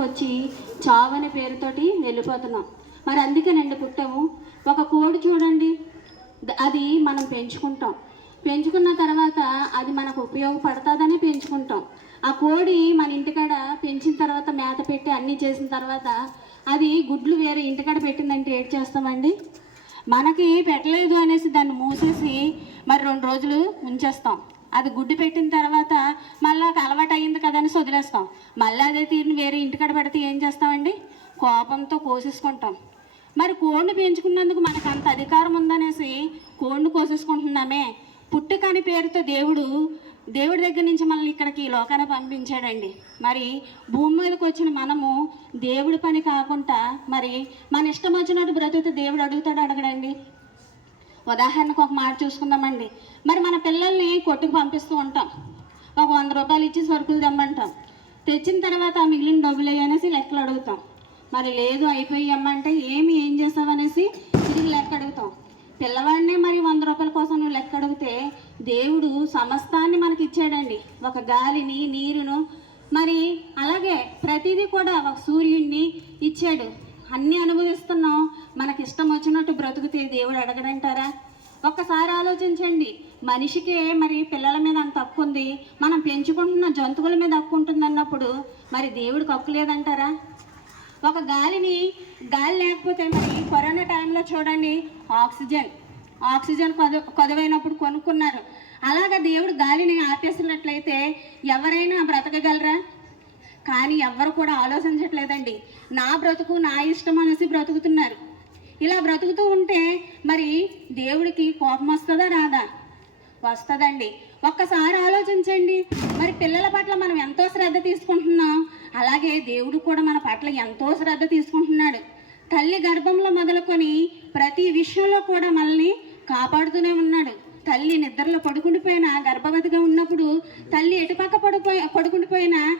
మీదకి వచ్చి చావు అనే పేరుతోటి వెళ్ళిపోతున్నాం. మరి అందుకేనండి పుట్టాము. ఒక కోడి చూడండి, అది మనం పెంచుకున్న తర్వాత అది మనకు ఉపయోగపడుతుందని పెంచుకుంటాం. ఆ కోడి మన ఇంటికాడ పెంచిన తర్వాత మేత పెట్టి అన్నీ చేసిన తర్వాత అది గుడ్లు వేరే ఇంటికాడ పెట్టిందంటే ఏడ్ చేస్తామండి. మనకి పెట్టలేదు అనేసి దాన్ని మూసేసి మరి 2 రోజులు ఉంచేస్తాం. అది గుడ్డు పెట్టిన తర్వాత మళ్ళీ అలవాటు అయ్యింది కదా అని వదిలేస్తాం. మళ్ళీ అదే తీరుని వేరే ఇంటికాడ పెడితే ఏం చేస్తామండి? కోపంతో కోసేసుకుంటాం. మరి కోడిని పెంచుకున్నందుకు మనకు అంత అధికారం ఉందనేసి కోడిని కోసేసుకుంటున్నామే. పుట్టుకని పేరుతో దేవుడి దగ్గర నుంచి మనల్ని ఇక్కడికి లోకాన్ని పంపించాడండి. మరి భూమి మీదకి వచ్చిన మనము దేవుడి పని కాకుండా మరి మన ఇష్టం వచ్చినట్టు బ్రతుకుతే దేవుడు అడగడండి. ఉదాహరణకు ఒక మాట చూసుకుందామండి. మరి మన పిల్లల్ని కొట్టుకు పంపిస్తూ ఉంటాం. ఒక 100 రూపాయలు ఇచ్చి సరుకులు తెమ్మంటాం. తెచ్చిన తర్వాత ఆ మిగిలిన డబ్బులు అనేసి లెక్కలు అడుగుతాం. మరి లేదు అయిపోయి అమ్మంటే ఏం చేస్తావు అనేసి తిరిగి లెక్క అడుగుతాం. పిల్లవాడినే మరి 100 రూపాయల కోసం నువ్వు లెక్క అడిగితే దేవుడు సమస్తాన్ని మనకి ఇచ్చాడండి. ఒక గాలిని, నీరును, మరి అలాగే ప్రతిదీ కూడా ఒక సూర్యుడిని ఇచ్చాడు. అన్నీ అనుభవిస్తున్నాం. మనకి ఇష్టం వచ్చినట్టు బ్రతుకుతే దేవుడు అడగడంటారా? ఒక్కసారి ఆలోచించండి. మనిషికే మరి పిల్లల మీద అంత హక్కు ఉంది, మనం పెంచుకుంటున్న జంతువుల మీద హక్కు ఉంటుంది అన్నప్పుడు మరి దేవుడికి హక్కు లేదంటారా? ఒక గాలి లేకపోతే మరి కరోనా టైంలో చూడండి, ఆక్సిజన్ కొదవైనప్పుడు కొనుక్కున్నారు. అలాగా దేవుడు గాలిని ఆపేసినట్లయితే ఎవరైనా బ్రతకగలరా? కానీ ఎవ్వరు కూడా ఆలోచించట్లేదండి. నా బ్రతుకు నా ఇష్టం అనేసి బ్రతుకుతున్నారు. ఇలా బ్రతుకుతూ ఉంటే మరి దేవుడికి కోపం వస్తుందా రాదా? వస్తుందండి. ఒక్కసారి ఆలోచించండి. మరి పిల్లల పట్ల మనం ఎంతో శ్రద్ధ తీసుకుంటున్నాం, అలాగే దేవుడు కూడా మన పట్ల ఎంతో శ్రద్ధ తీసుకుంటున్నాడు. తల్లి గర్భంలో మొదలుకొని ప్రతి విషయంలో కూడా మనల్ని కాపాడుతూనే ఉన్నాడు. తల్లి నిద్రలో పడుకుండిపోయినా, గర్భవతిగా ఉన్నప్పుడు తల్లి ఎటుపక్క పడుకుండిపోయినా